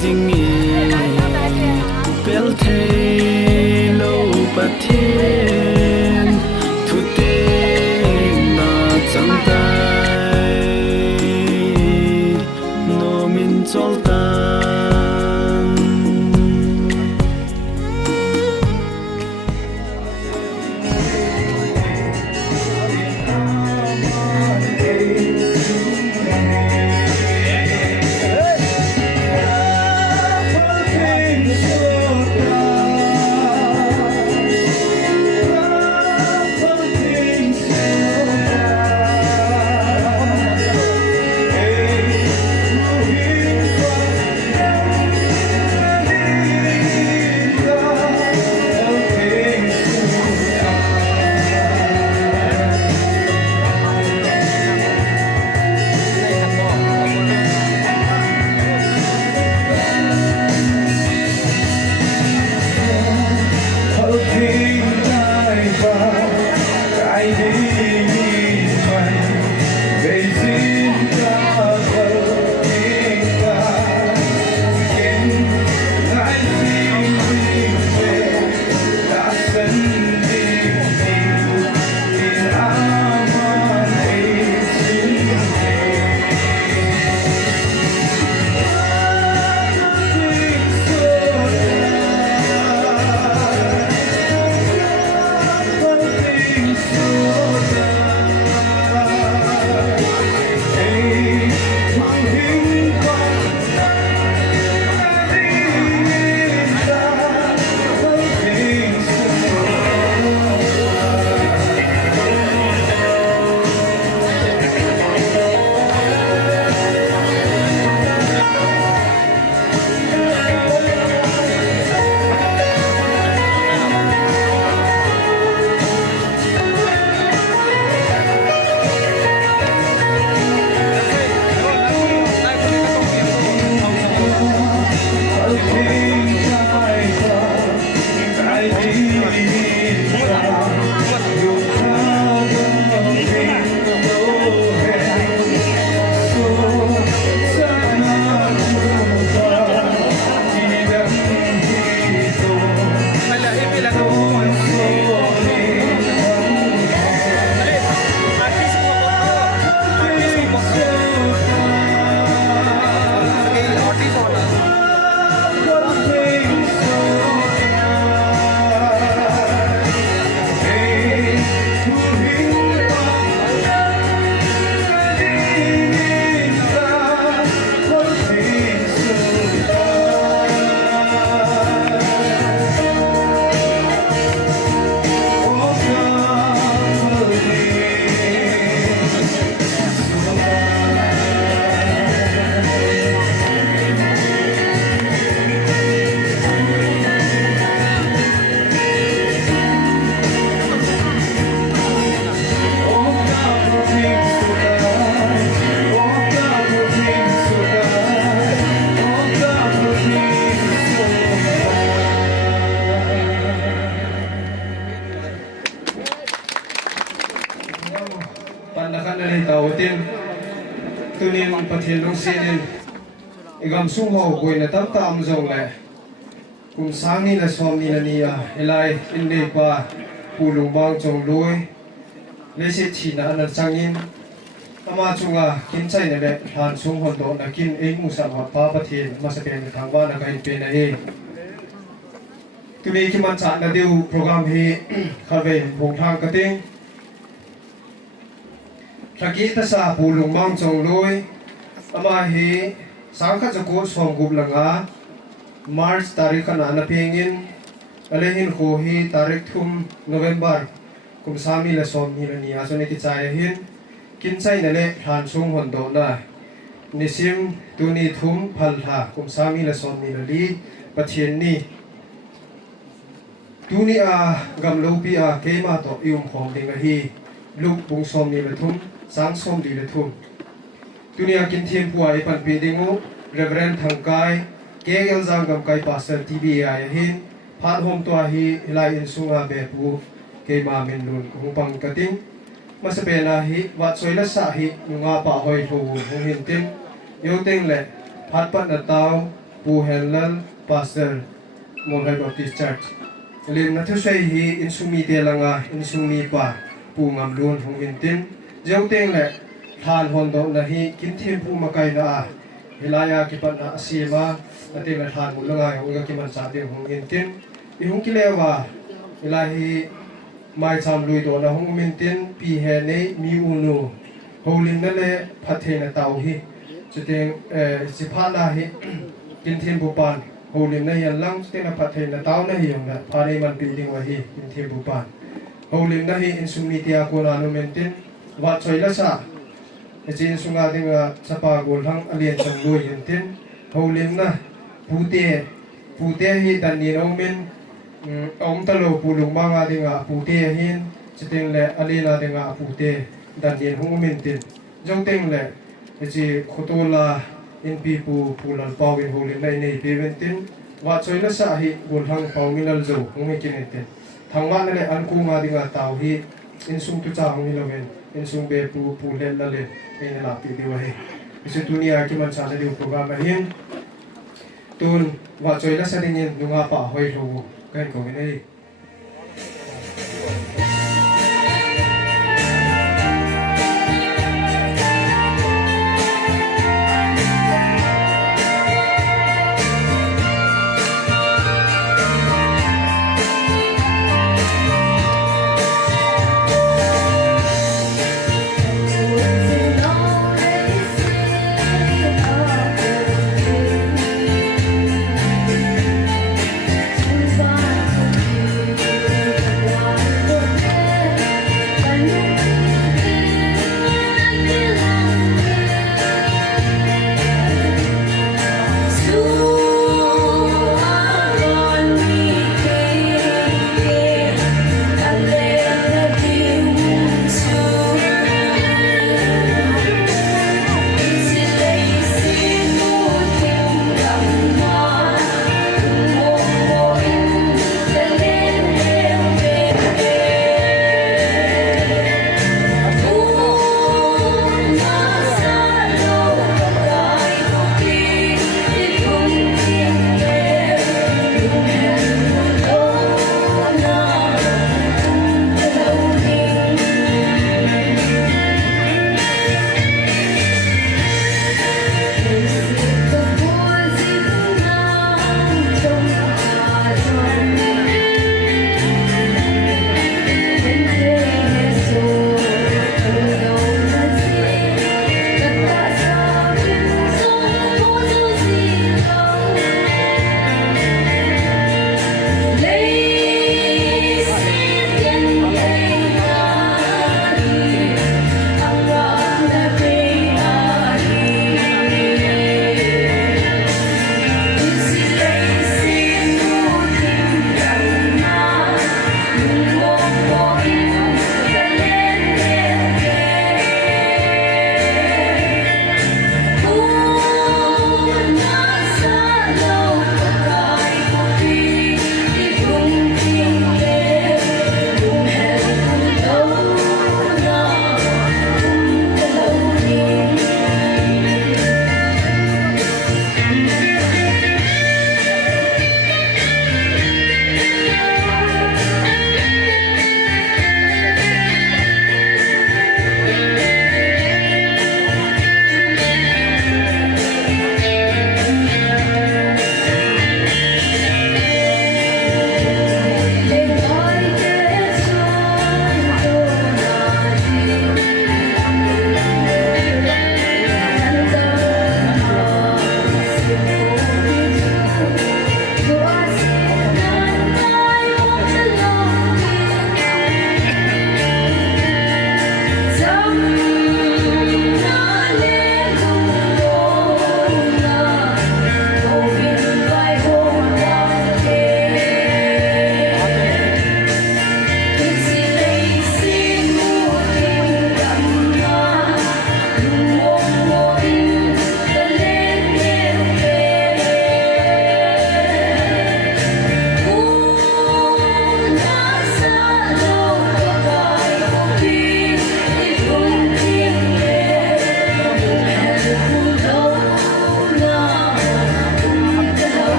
zingi pel the lo patien thu te na chang tai no min chol tan tunin pathian rong sinin igam sung ho boina tam tam zong le kum sangi la som ni la nia elai in nei pa pulung bang chong loi le se thina na changin ama chunga kin chai ne le han sung hon do na kin ei mu sa ma pa pathian ma sa pen thang ba na ka in pe na e tuni ki man cha na deu program hi khalve bong thang ka ting Rakita sa pulong mang chong loi ama hi sangkha joko somgup langa March tarikh na na pengin alehin ko hi tarikh thum November kum sami la som ni ni asone ki chai hin kin chai na le han sung hon do na nisim tuni thum phal ha kum sami la som ni li pathian ni tuni a gam lo pi a keima to yum khom ding hi luk bung som ni la thum sang som di le thum tunia kin thiem puai pan pi dingu reverend thangkai kegel jang gam kai pastor tv ai hin phat hom to hi lai in sunga be pu ke ma min nun ku pang kating masapena hi wa choila sa hi nga pa hoi thu hin tim yo teng le phat pat na taw pu helal pastor Molgai Baptist Church lim na thu sei hi insumi te langa insumi pa pu ngam lun hong intin jeu teng le than hon do na hi kin thim pu makai na a hilaya ki pan na asima ate la than mu langa ho ga ki man sa te hong intin I hong ki lewa ilahi mai cham lui do na hong mintin pi he nei mi unu holin na le phathe na tau hi chuteng si pha na hi kin thim pu pan holin na yan lang chuteng na phathe na tau na hi yong na phare man building wa hi kin thim pu pan holin na hi insumi tia ko na no mintin wa choi la sa chin sunga dinga chapa gol hang alien chang lui hintin holin na pute hi dan ni no min ông ta lo pulung manga dinga pute hin chiteng le alina dinga pute dan yen hung min tin jong teng le chi khotola in pi pulan pawin holin nei nei peventin wa choina sa hi bul hang pawminal zo hung kin tin thangma le an ku nga dinga taw hi in sung tu cha hung loven in sung be pu le la le in la pi bi wa hi isi dunia ki man sa le program hin tun wa choina sa dingin dunga pa hoi lo kan ko ini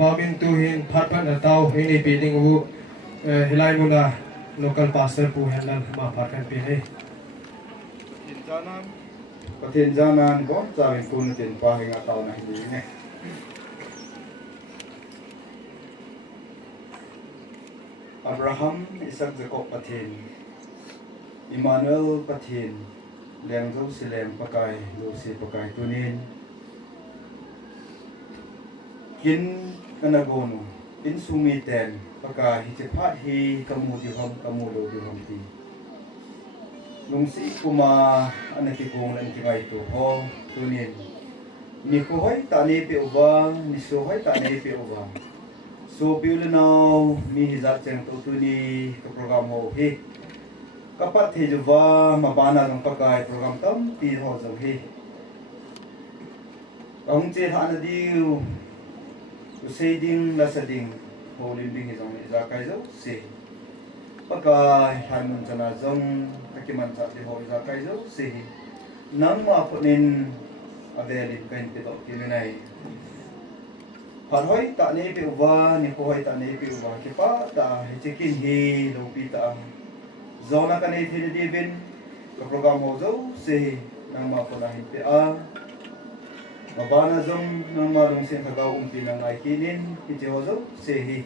pamin tuhin phat na tau ini piling u hilai muna local pastor pu handan ma phat kan pi he Patin janan ko sabi ko natin pahinga tao na hindi ne. Abraham Isaac Jacob Patin Emmanuel Patin Leng Zo Silem Pakai Lucy Pakai Tunin Kin Kanagono In Sumiten Pakai Hitipat Hi Kamu Dihom Kamu Lo Dihom Ti Nung si kuma anakikong lang kaya ito ho tunin ni kuhay tani pi ubang ni suhay tani pi ubang so piulinaw ni hizat cheng to tuni ka program ho he kapat he juwa mabana ng pagkay program tam pi ho jang he ang che ha na diu usaiding lasading ho limbing hizang izakay zo se pagkay hanun sana zong kakiman sa di ho izakay zo se nang mapunin avelin kain pito kiminay Hanhoy ta ni pi uba ni kuhay ta ni pi uba kipa ta hichikin hi lupi ta zona kanay tinidibin ka program ho zo se nang mapunahin pi mabana zong nang malungsin kagaw umpi ng aikinin iti ho zo se hi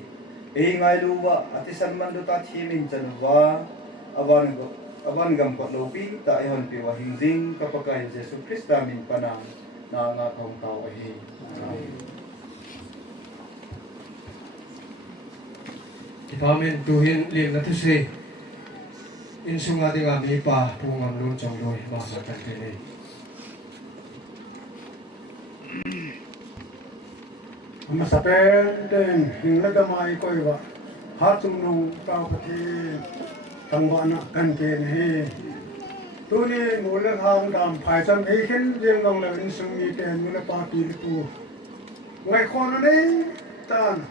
ngay luwa atisan man do ta chimin chanwa aban gam patlopi ta ihon pi wahingjing kapagay Jesu Krista min panang na nga kaung tao ay pamin tuhin lim na tu se in sunga ding ami pa pungam lun chong loi ba sa kan pi he Masapen den hingga mai koi wa hatung nong tau pati tangwa na kan ke ne tu ni mule hang dam phai chan ei khen jeng nong la in sung ni ten mule pa pi tu ngai khon ne tan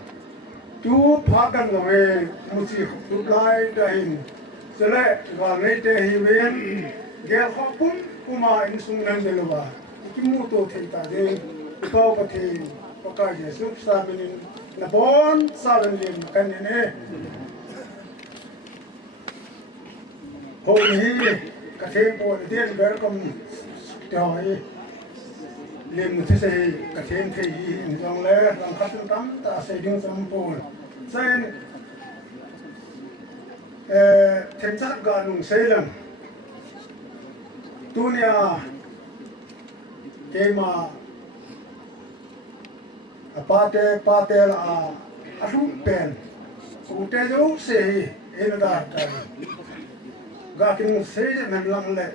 tu pha kan no e mu chi tu lai da hin sele wa ne te hi wen ge kho pun kuma in sung nan de lo ba ki mu to thei ta de tau pati Pakai Yesus sabenin na bon sabenin kanine holy kathe po den welcome toi lim thi se kathe thi in jong le ram khat tam ta se ding sam po sen them chat ga nung se lang tunia tema pate la asu pen ute jo se en da ta ga kin se men lang le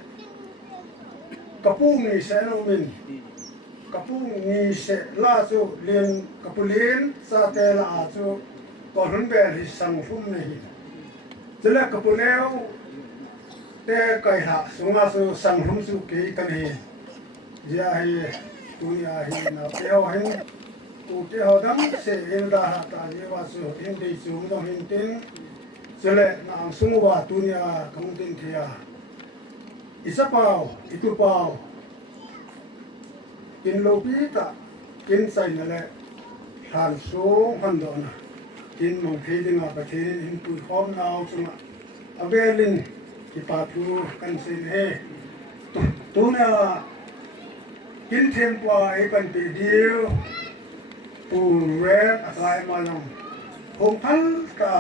kapung ni se no min kapung ni se la su len kapulin sa te la su ko hun be ri sang fum ni zela kapuleu te kai ha sunga su sang fum su ke kan he ja hi dunia hi na peo hin ute hodam se inda ta jewa su hindi su dong hintin sele nang sungwa dunia kamudin thia isapao itupao kin lopi ta kin sai na le han so han do na kin mong thiding a pathe in pu khom naw chuma avelin ki pa thu kan sin he dunia kin them pa e kan pi dio pu red akai malong hong thal ka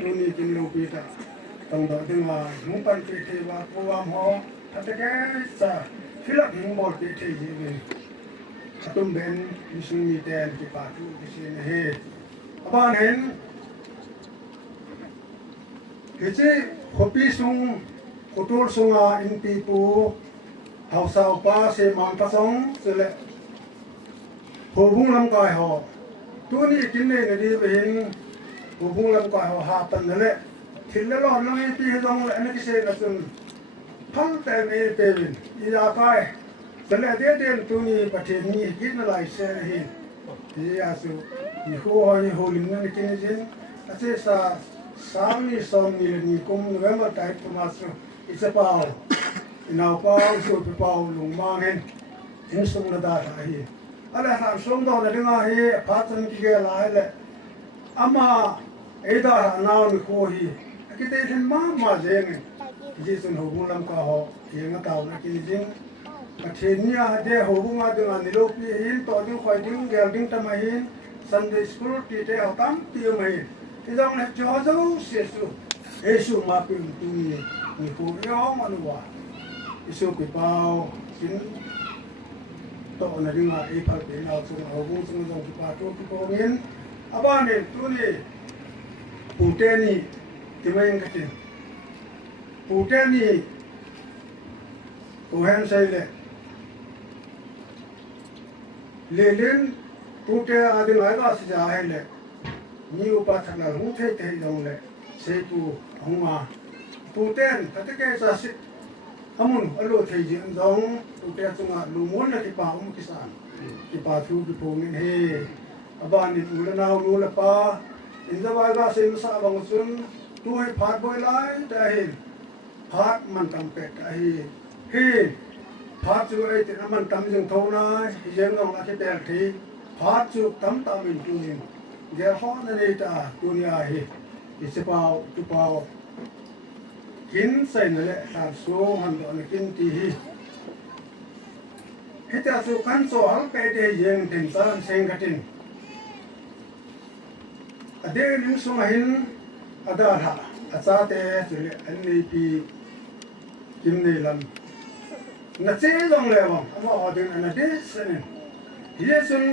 nuni tin lo pi ta tong do tin ma mung pan pi the wa pu wa mo ta te ke sa philap mung bol pi the ji ni atum ben sung ni ten ki pa tu ki sin he aban hen ke che khopi sung kotor sunga in pi pu hausa pa se mang pa song se le hồ bung lam kai ho tu ni kin ne ne di behin hồ bung lam kai ho ha pan le thil le lo no ni pi dong le ne ki se na sun phang te ne pe bin i ya kai se le de tu ni pa the ni ki na lai se hi ti ya su ni ho ni ho lim ne ki ne jin a se sa sam ni som ni le ni kum november tai tu ma su i se pao inau pao su pe pao lung mang hen in sung na da hi ala han som do na dinga he phatsan ki ge la le ama eda naw ni ko hi akite hin ma je ne jisun ho bu lam ka ho ye nga taw na ki jing ka thenia de ho bu ma de ni lo pi hin to ding khoi ding gel ding ta ma hin Sunday school ti te au tam pi mai ti dong le cho zo se su Yesu ma pi tu ni ko yo ma nu wa Yesu pi pao sin to na ringa e phal pe na su ho bu su dong pi pa to pi ko ngin aba ne tu ni pu te ni ti mai ka tin pu te ni ko hen sai le len pu te a de ngai ba si ja hai le ni u pa thak la hu the te dong le se tu hong ma pu ten ta te ke sa si amun alo thei jin dong pu te chunga lu mon na ki pa ki san ki pa thu ki po ngin he aba ni tu la na lu la pa in da ba ga se sa bang sun tu hai phat boy lai ta he phat man tam pe ta he phat chu ai te man tam jing tho na yen ngong la ke bel thi phat chu tam tam in tu ni ge ho na ni ta dunia hi isipao tu pao kin sai na le ta so han do na kin ti hi hita su kan so hal pe de yen tin san seng ka tin ade ning so hin ada ha acha te chule an nei pi kim nei lam na che dong le bang ama odin ana de sen yesun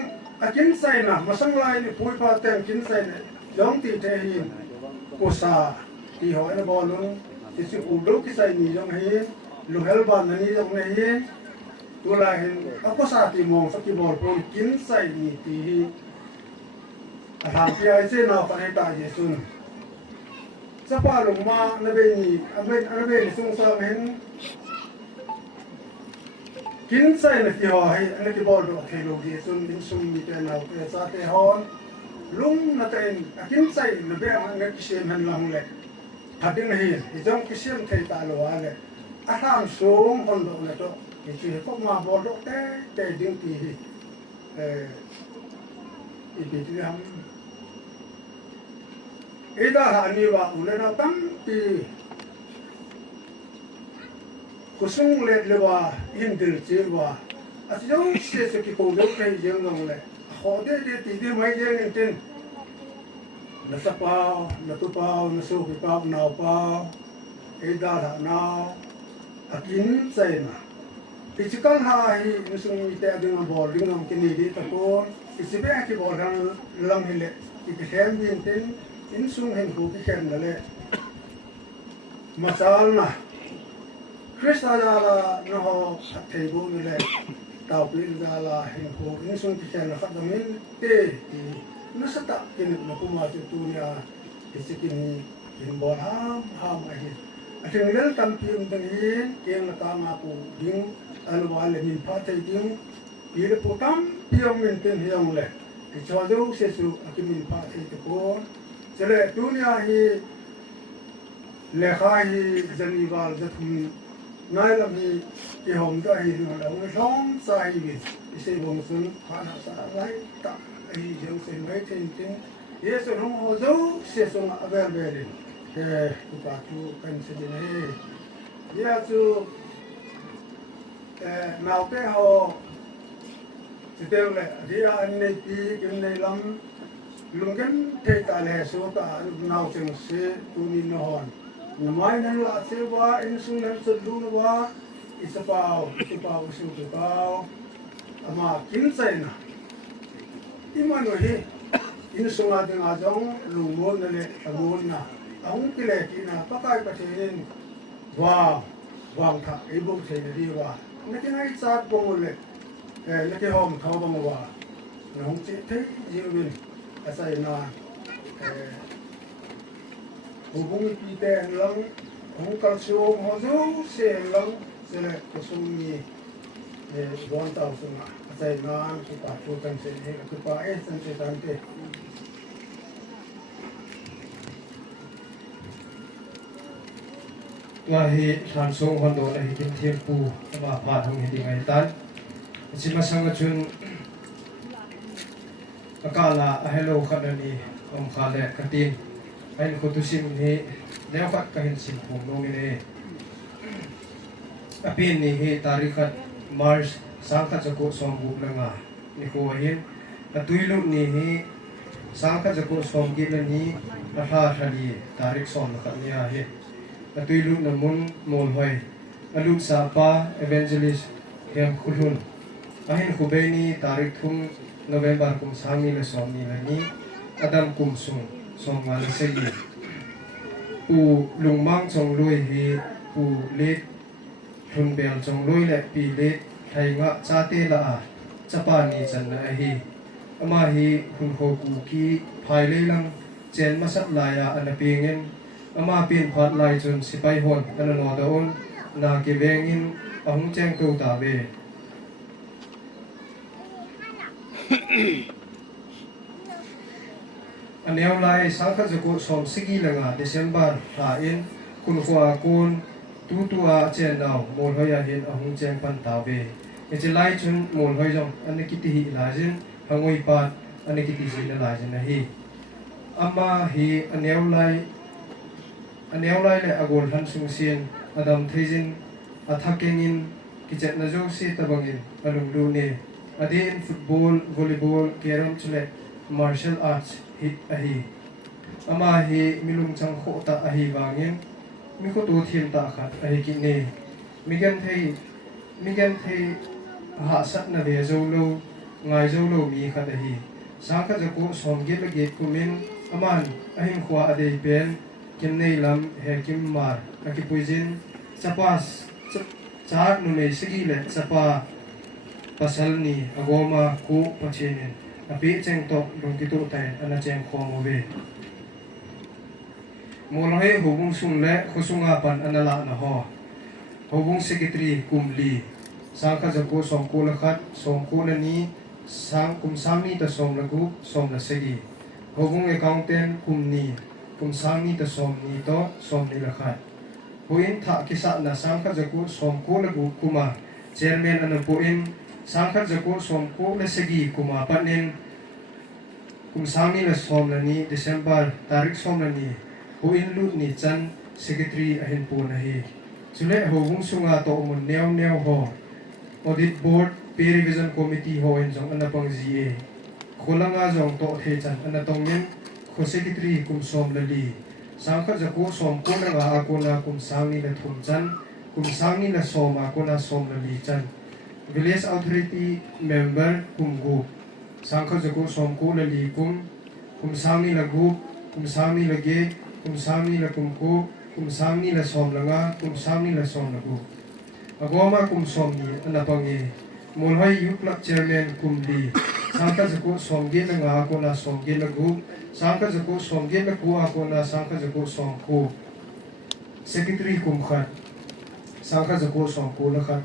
akin sai na masang lai ni pui pa tem kin sai ne yong ti te hi ko sa ti ho na bo lu ti su u do ki sai ni yong hi lu hel ban na ni yong ne hi tu la hin ko sa ti mong sa ki bol pon kin sai ni ti hi a ha pi ai se na pa ne ta yesun sa pa lu ma na be ni a be ni sung sa hen kin sai na ki ho hai na ki bol do the lo gi sun din sum mi te na te sa te hon lung na te kin sai na be ang na ki sem han lang le thading na hi jong ki sem thei ta lo wa le a ham sum hon do na to ki chi ko ma bol do te ding ti hi i bi ti ham ida ha ni wa u le na tam ti kusung le le wa indil che wa asyo se se ki ko do kai jeng ngong le ho de ti de mai jeng in tin na sa pao na tu pao na su pi pao na pao e da da na akin sai na physical ha hi nusung mi te ading bol ring ngom ki ni di ta ko isibe ki bol kan lam hi le ki khem bin tin in sung hen ku ki khem na le masal na Krista jala no ho thei bu ni le tau pi jala hin ko in sung ti chen na khat min te na sa ta kin na ku ma chu tu ya isikin in bo ham a hi a thing lel tam pi dang yin ken na ka ma ku ding al wa le min pha thei ding pi le pu tam pi ong min ten hiong le ki cho do se su a ki min pha thei te ko chele dunia hi le kha hi jani wal zathum nai lam hi ki hom da hi no la ong song sai bi ise bong sun khana sa lai ta ai jeng sen mai tin tin yesu no ho zo se song a ver ver ke ku pa tu kan se de ne yesu nau te ho se te le dia an nei pi kim nei lam lung gen te ta le so ta nau cheng se tu ni no hon namai nan la se wa in sung nan se lu na wa isapao su tu pao ama kin sai na imano hi in sung a ding a jong lu mon na le amon na ang ki le ki na pakai pa thein wa wang tha e bu the na di wa na ki ngai chat bong le na ki hom thau bong wa na hong che thei ji win asai na hubung pi te lang hong kal sio mo zo se lang se le ko sum ni bon tao su ma sai na ku pa tu kan se ne ku pa e san se tan te nga hi than song hon do na hi kin thiem pu ma pa thong hi ding ai tan chi ma sang chun akala hello khanani khale katin ain khutusim ni lewat kahin sim phum nomine apin ni hi tarikhat March sangkha jako sombu langa ni ko hin atuilu ni hi sangkha jako somgi lani atha thali tarik som khania hi atuilu namun mol hoi alu sapa evangelist hem khulun ahin khubeni tarik thum November kum sami le somni lani adam kum sung somngal sei u lungmang chong loi hi u let thun bel chong loi le pi let thai nga cha te la a chapa ni chan na hi ama hi hun kho ku ki phai le lang chen ma sat la ya an pingen ama pin phat lai chun sipai hon an no da on na ki vengin ahung cheng tu ta ve aneu lai sangkha joko som sigi langa December ha in kun khwa kun tu tua chen naw mol hoya hin ahung cheng pan ta ve e che lai chun mol hoi jong an ki ti hi la jin hangoi pat an ki ti jin la jin na hi ama hi aneu lai le agol han sung sien adam thejin athakengin ki chet na jo si tabangin alung lu ne adin football volleyball carom chule martial arts hit ahi ama hi milung chang kho ta ahi wangin mi ko tu thim ta khat ahi ki ne migen thei ha sat na ve zo lo ngai zo lo mi khat ahi sangkha jako somge le ge kumin aman ahin khwa ade pen kim nei lam he kim mar aki puijin chapas char nu nei sigi le chapa pasal ni agoma ku pachinin api cheng to dong ki tu tai ana cheng khom ve molhoi hubung sung le khusunga pan anala na ho hubung secretary kumli sangkha jako somko la khat somko na ni sang kum sami ta som la gu som la segi hubung accountant kumni kum sami ta som ni to som ni la khat puin tha kisa na sangkha jako somko la gu kuma chairman ana puin sangkha jako somko la segi kuma panin kum sami la som la ni December tarik som la ni puin lu ni chan secretary ahin pu na hi chule hobung sunga to mun neu ho audit board peer revision committee ho in jong ana pang GA kholanga jong to the chan ana tongin kho secretary kum som la li sangkha jako som ko na ga ko na kum sami la thum chan kum sami la som a ko na som la li chan village authority member kum gu sangkha jako som ko la li kum sami la gu kum sami la ge kum sami la kum ko kum sami la som la nga kum sami la som la gu agoma kum som ni anapangi molhoi youth club chairman kum li sangkha jako som ge la nga ko na som ge la gu sangkha jako som ge la ko a ko na sangkha jako som ko secretary kum khat sangkha jako som ko la khat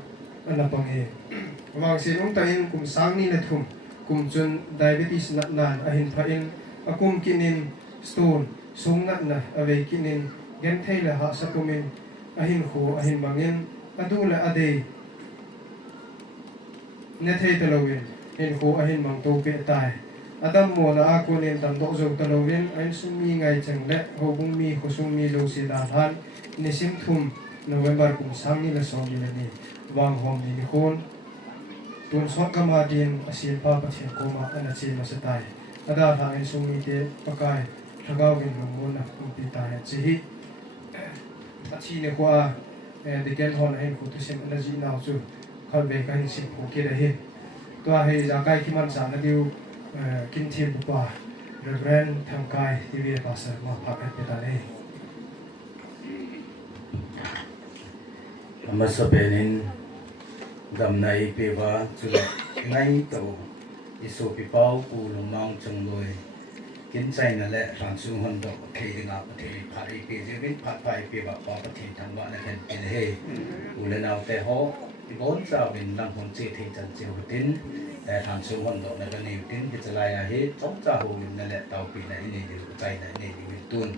anapangi wang sinung tain kum sangni la thum kum chun diabetes nan ahin phain akum kinin stone sungnat na ave kinin gen thaila ha sakumin ahin kho ahin mangin adula ade ne thei talawin hin kho ahin mang to pe tai adam mo la akonin tam do zo talawin ain sumi ngai changle hobung mi khosung mi lo si da han nisim thum November kum sangni la somni la ni wang hom ni khon tun sot kama din asin pa pathin koma ana chi ma satai ada tha in sumi te pakai thagau in mun na kum pi ta chi achi ne kwa de ken hon hin ku tusim energy now chu khal be kan sim ko ke re he to he ja kai ki man sa na diu kin thim pa reverend thangkai tv pastor ma pha ka pe ta le amasabenin damnai pewa chula ngai to iso pi pau u lomang changloi kin chaina le ransung hon do theiringa pathe phari pe jewin phat phai pe ba pa pathe thangwa na hen pe he u le naw te ho ti bon cha win lang hon che thei chan che hutin ta ransung hon do na ga ni tin ki chalai a he chok cha ho min na le taw pi na ni ni chai na ni ni tun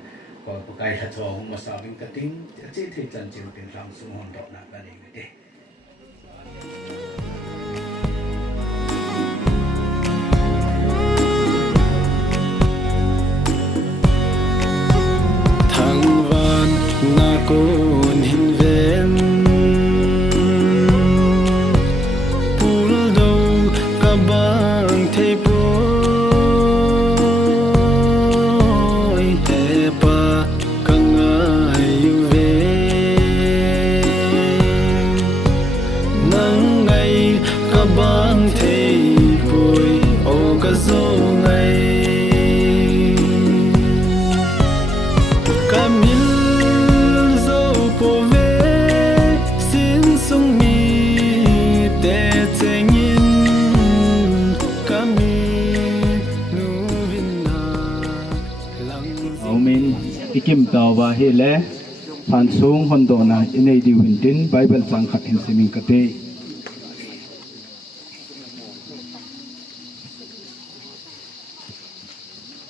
ko kai ha cho ma sa bin ka ting che thei chan che hutin ransung hon do na ga ni te kun hin ven pul do ka bang thei poi te pa ka ngai yu ve nang ngai ka bang thei poi o ka zo ngai Camil zo po ve sin sung mi te tsengin kami nu vin na lang Amen. Ikim tawa hele phan sung hondo na inei di wintin Bible sang khat hin simin kate.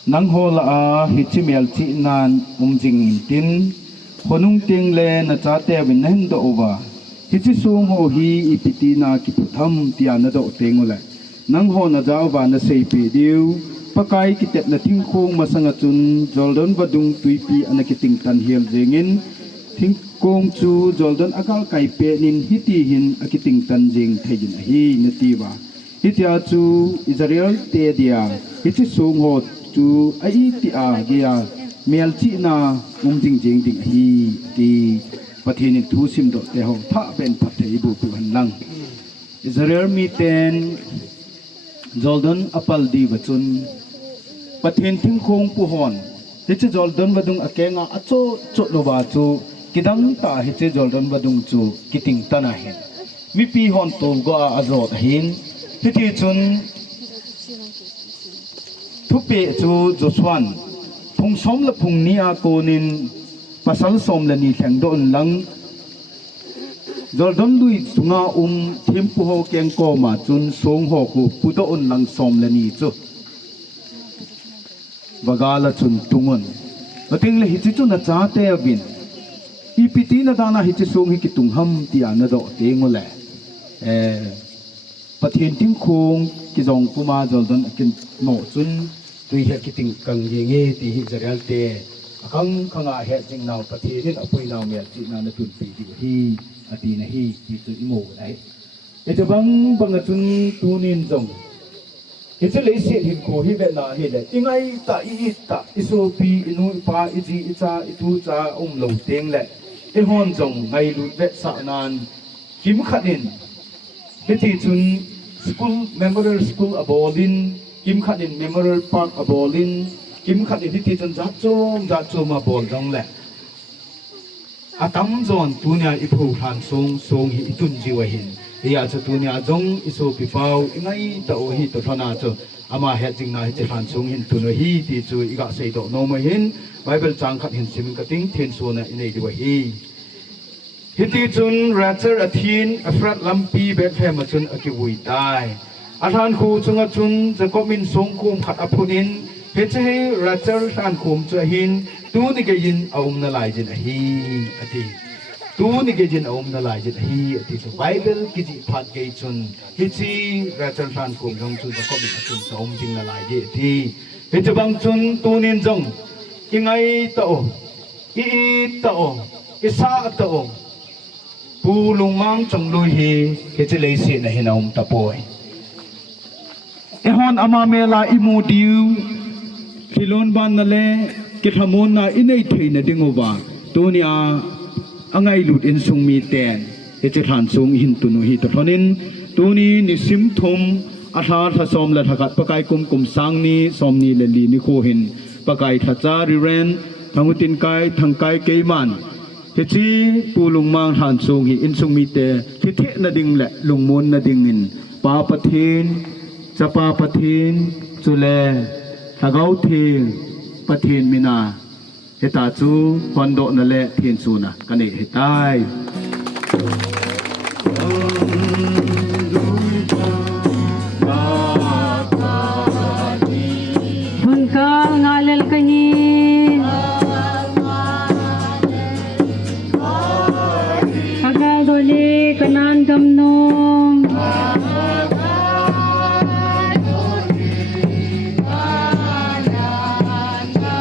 Nang hola a hichimel chi nan jing tin honung ting le na cha te win hen do over hichi sung ho hi ipiti na ki putham tia na do tengule nang ho na jaw ba na sei pi diu pakai ki tet na thing khong masanga chun Jordan badung tuipi anaki ting tan hial jengin thing kong chu Jordan akal kai pe nin hiti hin akiting tan jeng thejin hi natiwa hitia chu Israel te dia hichi sung ho chu ai ti a gia mel chi na jing jing ding hi ti pathin thu sim do te ho tha ben phat thei bu pu han lang Israel mi ten Jordan apal di bachun pathin thing khong pu hon hi chi Jordan badung akenga acho cho lo ba chu kidang ta hi chi Jordan badung chu kiting tana hen mi pi hon to go a azot hin hi ti chun thupe chu Joshua phung som la phung ni a konin pasal som la ni thang don lang Jordan lui sunga thempu ho keng ko ma chun song ho ku pudo on lang som la ni chu bagala chun tungon ating le hichi chu na cha te abin ipiti na dana hichi song hi ki tungham ti ana do te ngole pathin ting khong ki jong kuma Jordan kin no chun tui he kiting kang ye nge ti hi Israel te akang khanga he jing naw pathi nin apui naw mel chi na na tun pi di hi ati na hi ti chu imo dai e to bang chun tunin jong e che le se hin ko hi ve na hi le ingai ta iso pi inu pa iji icha itu cha lo teng le e hon jong ngai lu ve sa nan kim khatin he ti chun school memorial school abolin kim khatin memorial park abolin kim khatin ti chon za chom abol dong le atam zon tunia iphu han song hi itun jiwa hin ya cha tunia jong iso pi pau ingai ta o hi to thana cho ama he jing na hi han song hin tu no hi ti chu iga sei do no ma hin bible chang khat hin sim ka ting then so na inei diwa hi hiti chun racher athin afrat lampi bethem chun akiwui tai athan khu chunga chun jacomin song khum khat aphunin heche racher than khum chu hin tu ni ge yin aum na lai jin hi ati tu ni ge jin aum na lai jin hi ati so bible ki ji phat ge chun hichi racher than khum jong chu jacomin chun aum jing na lai ji thi heche bang chun tu nin jong ingai ta o i ta o isa ta o pu lung mang chong lui hi heche lei se na hinaum ta poi ehon ama mela imu diu khilon ban na le ki thamon na inei theina dingowa tonia angai lut in sung mi ten e che than sung hin tunu hi to thonin tuni ni sim thum atha tha som la thakat pakai kum sang ni som ni le li ni kho hin pakai tha cha ri ren thangutin kai thangkai keiman he chi pulung mang than sung hi in sung mi te thi the na ding le lungmon na ding in pa pathin chapa pathin chule thagau thing pathin mina heta chu hondo na le thin su na kani hetai hunka ngalal kahi agal dole kanan gamnong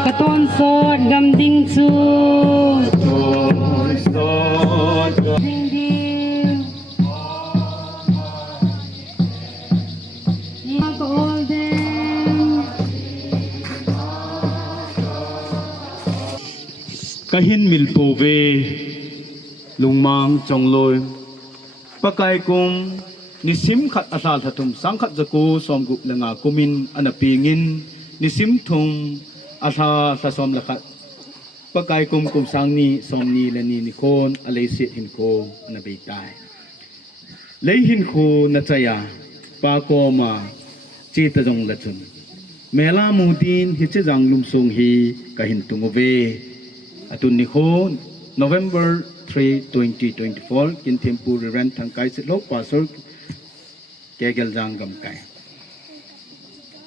katon sot gam ding chu ding ding Yak olden kahin milpove lungmang chongloi pakai kum nisim khat asal thatum sangkhat jaku somgu langa kumin anapingin nisim thum asa sa som lakhat pakai kum sangni somni lani nikon alaisit hin ko anabeitai leihin ko nachaya pa ko ma chita jong lachun mela mutin hichejang lumsong hi kahin tungove atun nikho November 3, 2024 kin tempu ren thangkai silo pasor kegel jang gam kai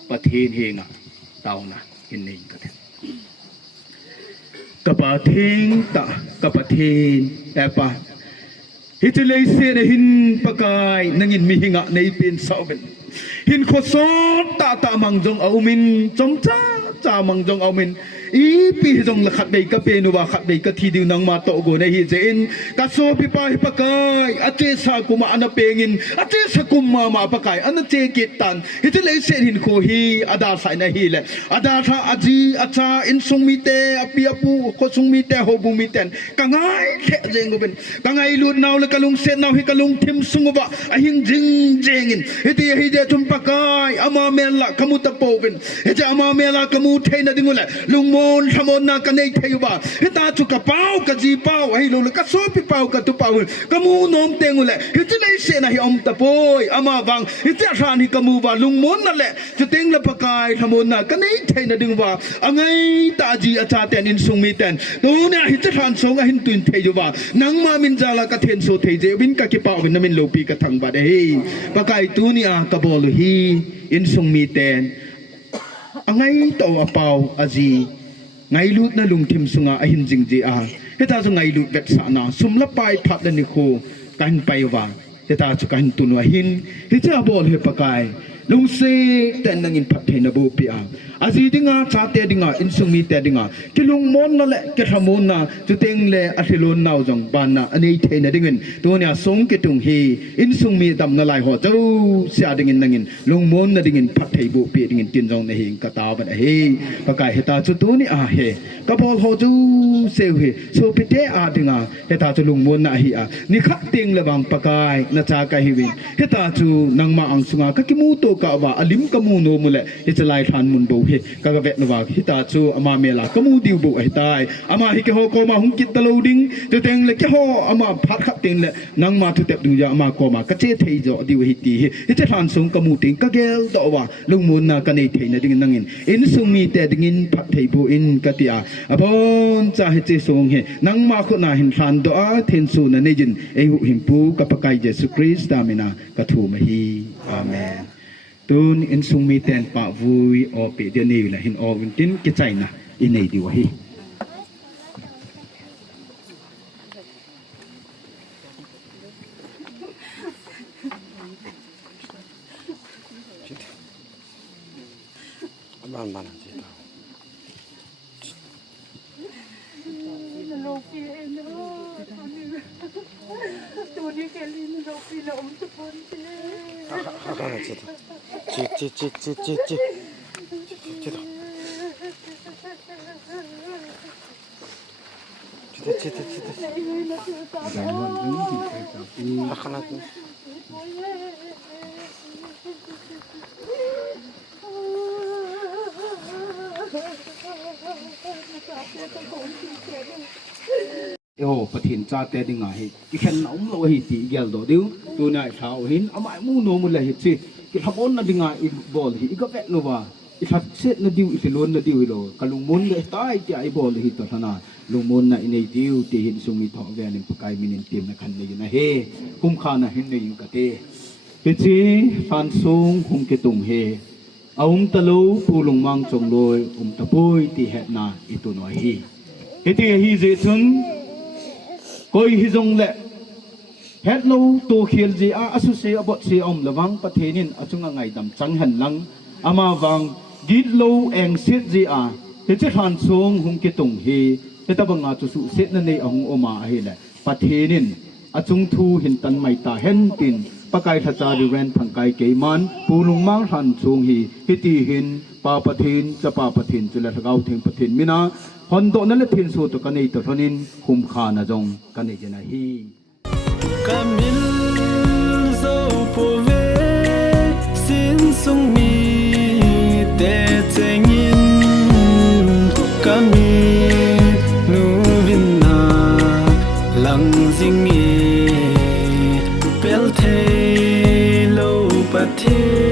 pathin hinga tauna inni kate kapathin ta kapathin epa hitilei se ne hin pakai nangin mi hinga nei pin sauben hin khosot ta mangjong aumin chongcha cha mangjong aumin ipi jong la khat dei ka pe nu wa khat dei ka thi ding nang ma to go nei hi jen ka so pi pa hi pakai ache sa kuma ana pengin ache sa kuma ma pakai ana che kit tan hiti le se hin ko hi ada sai na hi le ada tha aji acha in sung mi te api apu ko sung mi te ho bu mi ten ka ngai the jeng go ben ka ngai lut naw le kalung se naw hi kalung thim sung wa a hing jing jengin hiti hi je tum pakai ama mela kamu ta po ben he ja ama mela kamu the na ding le lung mon thamon na ka nei theu ba hita chu ka pau ka ji pau ai lo ka so pi pau ka tu pau ka mu nom teng le hiti nei se na hi om ta poi ama wang hiti ran hi ka mu ba lung mon na le chu teng la pakai thamon na ka nei thei na ding ba angai ta ji acha ten in sung mi ten tu ne hiti ran song a hin tuin theu ba nang ma min jala ka then so thei je win ka ki pau bin na min lo pi ka thang ba de pakai tu ni a ka bol hi in sung mi ten angai to apau aji ngai lut na lung thim sunga a hin jing ji a heta so ngai lut vet sa na sumla pai phat le ni ko kan pai wa heta chu kan tu no hin heta bol he pakai lung se ten nang in phat the na bo pi a aji dinga cha te dinga in sung mi te dinga ki lung mon na le ke thamon na chu teng le a thilon naw jong ban na anei the na dingin to nya song ke tung hi in sung mi dam na lai ho chau sia dingin nangin lung mon na dingin phat thei bo pi dingin tin jong na hi ka ta ban he pakai heta chu tu ni a he ka bol ho chu se he so pi te a dinga heta chu lung mon na hi a ni khat ting le bang pakai na cha ka hi win heta chu nang ma ang sunga ka ki mu to ka wa alim ka mu no mu le he chalai than mun bo he ka ga vet no wa hita chu ama mela ka mu diu bo ai tai ama hi ke ho ko ma hung kit ta lo ding te teng le ke ho ama phat khat ting le nang ma thu tep du ya ama ko ma ka che thei jo diu hi ti he che than sung ka mu ting ka gel to wa lung mun na ka nei thei na ding nangin in sung mi te dingin phat thei bu in ka ti a abon cha he che song he nang ma kho na hin than do a then su na nei jin ei hu him pu ka pakai jesu christ amina ka thu ma hi amen tun in sung mi ten pa vui o pe de ni la hin o win tin ki chai na in nei di wa hiประเทศชาติแต่dinga hi ki khen om lo hi ti gel do diu tu nai thau hin amai mu no mu le hi chi ki thamon na dinga i bol hi ka vet no wa i that set na diu i lon na diu lo kalung mon le tai ti ai bol hi to thana lung mon na inei diu ti hin sung mi tho ve nin pakai minin tim na khan nei na he kum kha na hin nei ka te pe chi fan sung kum ke tung he aum talo pulung mang chong loi tapoi ti het na i tu no hi ti hi je chun koi hi jong le het lo to khiel ji a asu se abot se om lawang pathenin achunga ngai dam chang han lang ama wang git lo eng set ji a he che han song hung ke tung hi he ta banga chu su set na nei ahung oma he le ปะเทนินอจุงทูหินตันไม่ตาเห็นตินปะไกทัจาริเรนพังไกเกมันปูลุงมังหันซุงฮีฮิตีหินปาปะทินจะปาปะทินจุลทะเกาเทงปะทินมินาฮอนโดนั่นละทินสูตกันในตะทนินคุมขานะจงกันในเจนะฮี Camil zo po ve sin sung mi te chengin kami nu vin na lang jing e pel the lo pa the